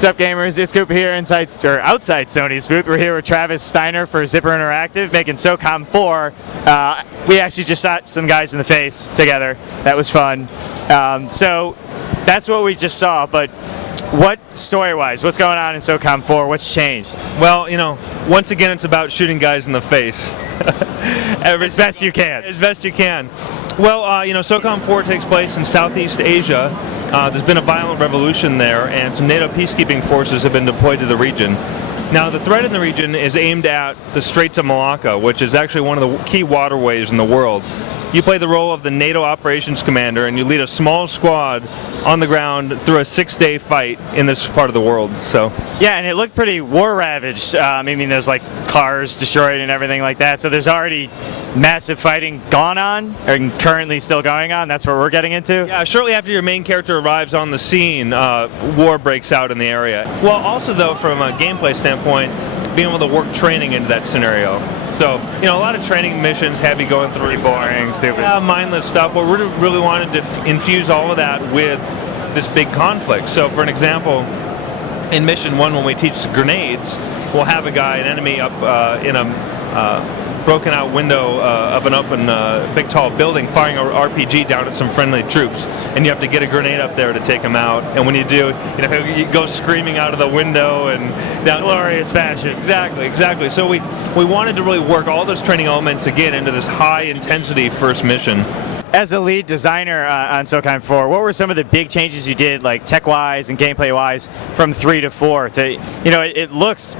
What's up, gamers? It's Cooper here outside Sony's booth. We're here with Travis Steiner for Zipper Interactive, making Socom 4. We actually just shot some guys in the face together. That was fun. So that's what we just saw, but what, story-wise, what's going on in Socom 4? What's changed? Well, once again, it's about shooting guys in the face. As best you can. As best you can. Well, Socom 4 takes place in Southeast Asia. There's been a violent revolution there, and some NATO peacekeeping forces have been deployed to the region. Now, the threat in the region is aimed at the Straits of Malacca, which is actually one of the key waterways in the world. You play the role of the NATO operations commander, and you lead a small squad on the ground through a 6-day fight in this part of the world. So yeah, and it looked pretty war-ravaged. I mean, there's like cars destroyed and everything like that. So there's already massive fighting gone on, and currently still going on. That's what we're getting into. Yeah, shortly after your main character arrives on the scene, war breaks out in the area. Well, also though, from a gameplay standpoint, being able to work training into that scenario. So, a lot of training missions have you going through. Pretty boring, stupid. Yeah, mindless stuff. Well, we really wanted to infuse all of that with this big conflict. So, for an example, in Mission 1, when we teach grenades, we'll have an enemy up in a broken out window of an open big tall building firing an RPG down at some friendly troops, and you have to get a grenade up there to take them out, and when you do, you go screaming out of the window and down glorious fashion. Exactly. So we wanted to really work all those training elements again into this high intensity first mission. As a lead designer on Socom 4, what were some of the big changes you did, like tech-wise and gameplay-wise, from 3 to 4? It looks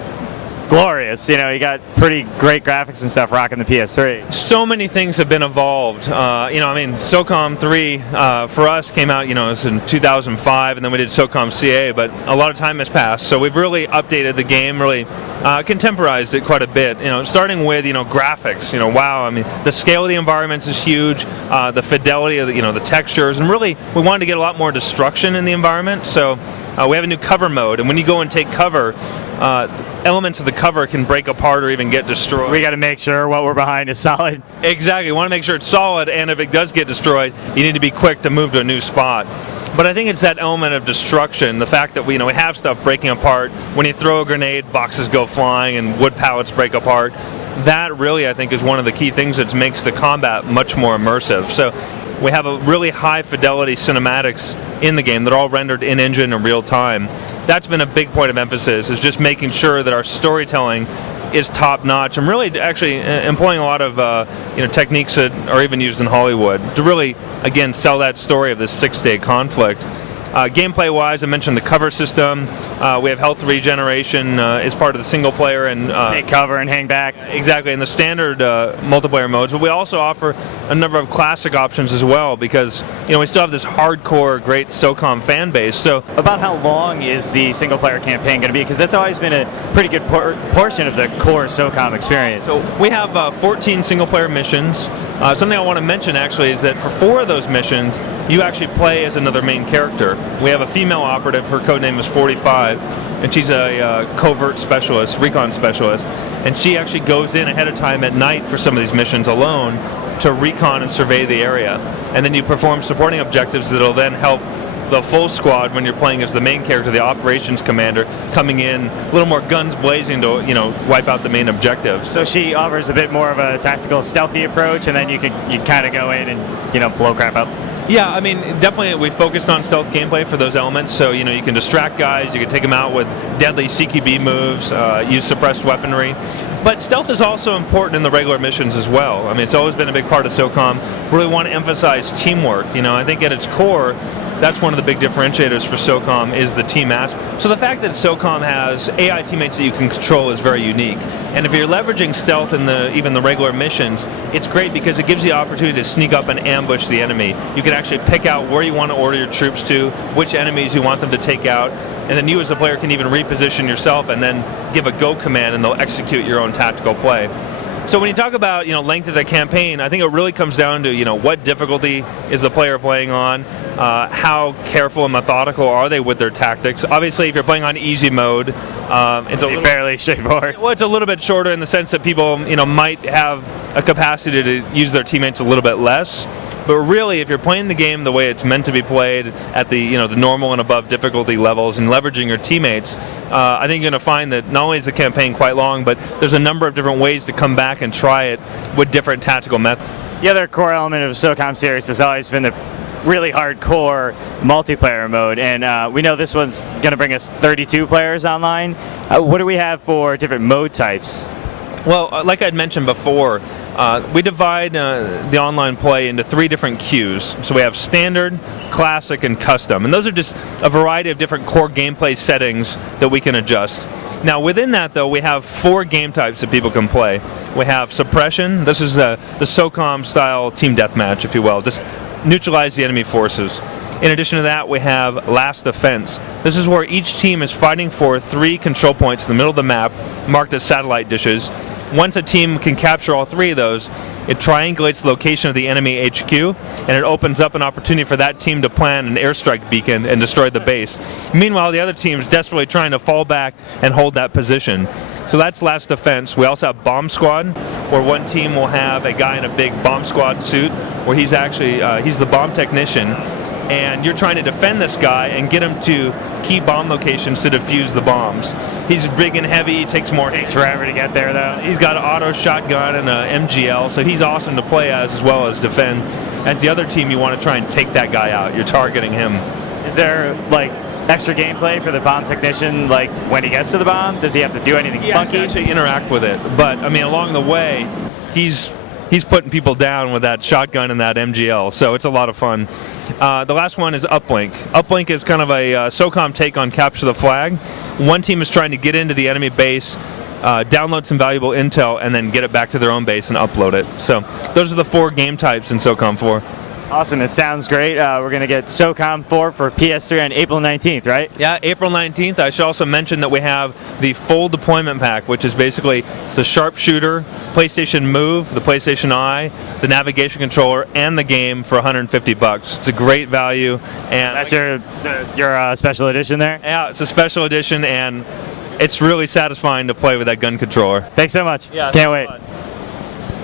glorious. You got pretty great graphics and stuff rocking the PS3. So many things have been evolved. Socom 3 for us came out, it was in 2005, and then we did Socom CA, but a lot of time has passed. So we've really updated the game, really contemporized it quite a bit. Starting with graphics. Wow. I mean, the scale of the environments is huge. The fidelity of the textures, and really we wanted to get a lot more destruction in the environment. So we have a new cover mode, and when you go and take cover, elements of the cover can break apart or even get destroyed. We got to make sure what we're behind is solid. Exactly. You want to make sure it's solid, and if it does get destroyed, you need to be quick to move to a new spot. But I think it's that element of destruction, the fact that we have stuff breaking apart. When you throw a grenade, boxes go flying and wood pallets break apart. That really, I think, is one of the key things that makes the combat much more immersive. So we have a really high fidelity cinematics in the game that are all rendered in-engine in real time. That's been a big point of emphasis, is just making sure that our storytelling is top-notch, and really actually employing a lot of techniques that are even used in Hollywood to really, again, sell that story of this 6-day conflict. Gameplay-wise, I mentioned the cover system. We have health regeneration as part of the single player and take cover and hang back. Exactly, in the standard multiplayer modes. But we also offer a number of classic options as well, because we still have this hardcore, great Socom fan base. So, about how long is the single player campaign going to be? Because that's always been a pretty good portion of the core Socom experience. So we have 14 single player missions. Something I want to mention actually is that for 4 of those missions, you actually play as another main character. We have a female operative, her codename is 45, and she's a covert specialist, recon specialist, and she actually goes in ahead of time at night for some of these missions alone to recon and survey the area. And then you perform supporting objectives that'll then help the full squad when you're playing as the main character, the operations commander, coming in a little more guns blazing to wipe out the main objective. So she offers a bit more of a tactical, stealthy approach, and then you kind of go in and blow crap up. Yeah, I mean, definitely we focused on stealth gameplay for those elements, so you can distract guys, you can take them out with deadly CQB moves, use suppressed weaponry. But stealth is also important in the regular missions as well. I mean, it's always been a big part of Socom. Really want to emphasize teamwork. I think at its core, that's one of the big differentiators for Socom, is the team aspect. So the fact that Socom has AI teammates that you can control is very unique. And if you're leveraging stealth in even the regular missions, it's great because it gives you the opportunity to sneak up and ambush the enemy. You can actually pick out where you want to order your troops to, which enemies you want them to take out, and then you as a player can even reposition yourself and then give a go command, and they'll execute your own tactical play. So when you talk about length of the campaign, I think it really comes down to what difficulty is the player playing on, how careful and methodical are they with their tactics. Obviously, if you're playing on easy mode, it's fairly straightforward. Well, it's a little bit shorter in the sense that people might have a capacity to use their teammates a little bit less. But really, if you're playing the game the way it's meant to be played at the the normal and above difficulty levels and leveraging your teammates, I think you're going to find that not only is the campaign quite long, but there's a number of different ways to come back and try it with different tactical methods. The other core element of Socom series has always been the really hardcore multiplayer mode, and we know this one's going to bring us 32 players online. What do we have for different mode types? Well, like I'd mentioned before, we divide the online play into 3 different queues. So we have standard, classic, and custom. And those are just a variety of different core gameplay settings that we can adjust. Now within that, though, we have 4 game types that people can play. We have suppression. This is the Socom style team deathmatch, if you will. Just neutralize the enemy forces. In addition to that, we have last defense. This is where each team is fighting for 3 control points in the middle of the map, marked as satellite dishes. Once a team can capture all 3 of those, it triangulates the location of the enemy HQ, and it opens up an opportunity for that team to plant an airstrike beacon and destroy the base. Meanwhile, the other team is desperately trying to fall back and hold that position. So that's last defense. We also have bomb squad, where one team will have a guy in a big bomb squad suit, where he's actually he's the bomb technician, and you're trying to defend this guy and get him to key bomb locations to defuse the bombs. He's big and heavy, he takes forever to get there, though. He's got an auto shotgun and an MGL, so he's awesome to play as well as defend. As the other team, you want to try and take that guy out. You're targeting him. Is there, like, extra gameplay for the bomb technician, like, when he gets to the bomb? Does he have to do anything funky? He actually interact with it, but, I mean, along the way, he's putting people down with that shotgun and that MGL, so it's a lot of fun. The last one is uplink. Uplink is kind of a Socom take on capture the flag. One team is trying to get into the enemy base, download some valuable intel, and then get it back to their own base and upload it. So those are the 4 game types in Socom 4. Awesome, it sounds great. We're going to get Socom 4 for PS3 on April 19th, right? Yeah, April 19th. I should also mention that we have the full deployment pack, which is basically it's the sharpshooter, PlayStation Move, the PlayStation Eye, the navigation controller, and the game for $150. It's a great value. And that's your special edition there? Yeah, it's a special edition, and it's really satisfying to play with that gun controller. Thanks so much. Yeah, can't wait. Fun.